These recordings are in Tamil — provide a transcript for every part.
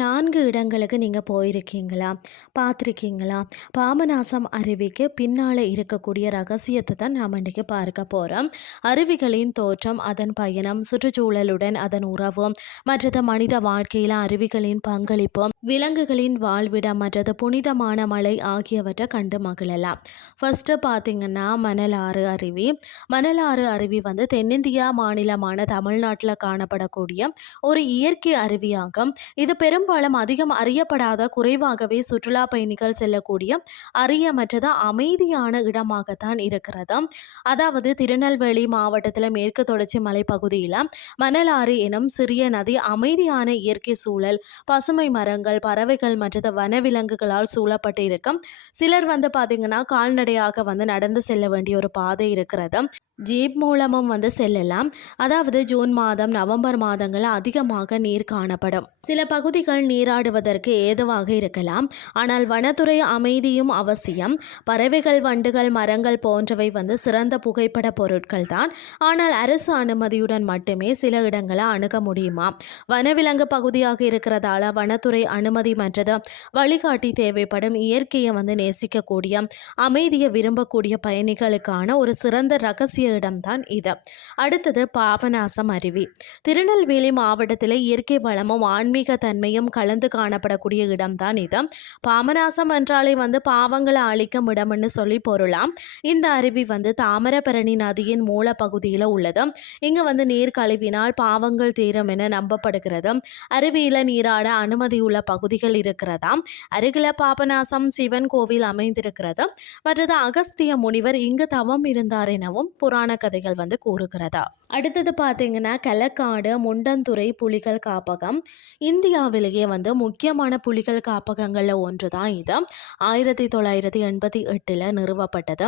4 இடங்களுக்கு நீங்க போயிருக்கீங்களா? பார்த்துருக்கீங்களா? பாபநாசம் அருவிக்கு பின்னால இருக்கக்கூடிய ரகசியத்த தான் நாம இன்னைக்கு பார்க்க போறோம். அருவிகளின் தோற்றம், அதன் பயணம், சுற்றுச்சூழலுடன் அதன் உறவு, மற்றது மனித வாழ்க்கையில அருவிகளின் பங்களிப்பு, விலங்குகளின் வாழ்விடம், மற்றது புனிதமான மலை ஆகியவற்றை கண்டு மகிழலாம். ஃபர்ஸ்ட்டு பார்த்தீங்கன்னா மணலாறு அருவி. மணலாறு அருவி வந்து தென்னிந்தியா மாநிலமான தமிழ்நாட்டில் காணப்படக்கூடிய ஒரு இயற்கை அருவியாகும். இது பெரும்பாலும் அதிகம் அறியப்படாத, குறைவாகவே சுற்றுலா பயணிகள் செல்லக்கூடிய அரிய மற்றது அமைதியான இடமாகத்தான் இருக்கிறது. அதாவது திருநெல்வேலி மாவட்டத்தில் மேற்கு தொடர்ச்சி மலைப்பகுதியில் மணலாறு எனும் சிறிய நதி அமைதியான இயற்கை சூழல், பசுமை மரங்கள், பறவைகள் மற்றது வனவிலங்குகளால் சூழப்பட்டு இருக்கும். சிலர் வந்து பார்த்தீங்கன்னா கால்நடையாக வந்து நடந்து செல்ல வேண்டிய ஒரு பாதை இருக்கிறது. ஜீப் மூலமும் வந்து செல்லலாம். அதாவது ஜூன் மாதம், நவம்பர் மாதங்கள் அதிகமாக நீர் காணப்படும். சில பகுதிகள் நீராடுவதற்கு ஏதுவாக இருக்கலாம். ஆனால் வனத்துறை அமைதியும் அவசியம். பறவைகள், வண்டுகள், மரங்கள் போன்றவை வந்து சிறந்த புகைப்பட பொருட்கள் தான். ஆனால் அரசு அனுமதியுடன் மட்டுமே சில இடங்களை அணுக முடியுமா? வனவிலங்கு பகுதியாக இருக்கிறதால வனத்துறை அனுமதி மற்றது வழிகாட்டி தேவைப்படும். இயற்கையை வந்து நேசிக்கக்கூடிய, அமைதியை விரும்பக்கூடிய பயணிகளுக்கான ஒரு சிறந்த ரகசிய இடம்தான் இது. அடுத்தது பாபநாசம் அருவி. திருநெல்வேலி மாவட்டத்தில் இயற்கை வளமும் ஆன்மீக தன்மையும் கலந்து காணப்படக்கூடிய இடம்தான் இது. பாபநாசம் என்றாலே வந்து பாவங்களை அழிக்கும் இடம்னு சொல்லி பொருளாம். இந்த அருவி வந்து தாமிரபரணி நதியின் மூல பகுதியில் உள்ளது. இங்க வந்து நீர் கழுவினால் பாவங்கள் தீரும் என நம்பப்படுகிறது. அருவியில நீராட அனுமதியுள்ள பகுதிகள் இருக்கிறதாம். அருகில பாபநாசம் சிவன் கோவில் அமைந்திருக்கிறது. மற்றது அகஸ்திய முனிவர் இங்கு தவம் இருந்தார் எனவும் புராண கதைகள் வந்து கூறுகிறதா. அடுத்தது பார்த்தீங்கன்னா களக்காடு முண்டந்துறை புலிகள் காப்பகம். இந்தியாவிலேயே வந்து முக்கியமான புலிகள் காப்பகங்களில் ஒன்று தான் இது. 1988 நிறுவப்பட்டது.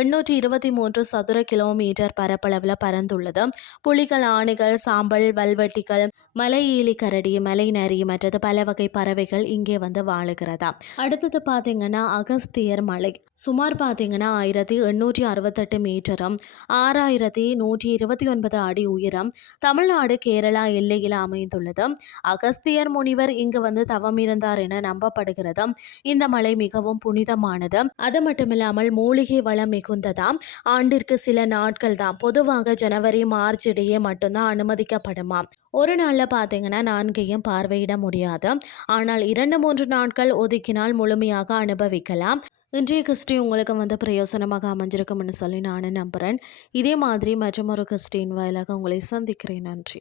823 சதுர கிலோமீட்டர் பரப்பளவில் பறந்துள்ளது. புலிகள், ஆணைகள், சாம்பல், வல்வெட்டிகள், மலை ஈலி கரடி, மலை நரி மற்றது பல வகை பறவைகள் இங்கே வந்து வாழுகிறதா. அடுத்தது பார்த்தீங்கன்னா அகஸ்தியர் மலை. சுமார் பார்த்தீங்கன்னா 1868 மீட்டரும் 6129 அடி உயரம், தமிழ்நாடு கேரளா எல்லையில் அமைந்துள்ளது. அகஸ்தியர் முனிவர் இங்கு வந்து தவம் இருந்தார் என நம்பப்படுகிறது. இந்த மலை மிகவும் புனிதமானது. அது மட்டுமில்லாமல் மூலிகை வளம் மிகுந்ததாம். ஆண்டிற்கு சில நாட்கள் தான், பொதுவாக ஜனவரி மார்ச் இடையே மட்டும்தான் அனுமதிக்கப்படுமா. ஒரு நாளில் பார்த்தீங்கன்னா 4யும் பார்வையிட முடியாது. ஆனால் 2-3 நாட்கள் ஒதுக்கினால் முழுமையாக அனுபவிக்கலாம். இன்றைய கிறிஸ்டி உங்களுக்கு வந்து பிரயோசனமாக அமைஞ்சிருக்கும்னு சொல்லி நான் நம்புகிறேன். இதே மாதிரி மற்றொரு கிறிஸ்டின் வாயிலாக உங்களை சந்திக்கிறேன். நன்றி.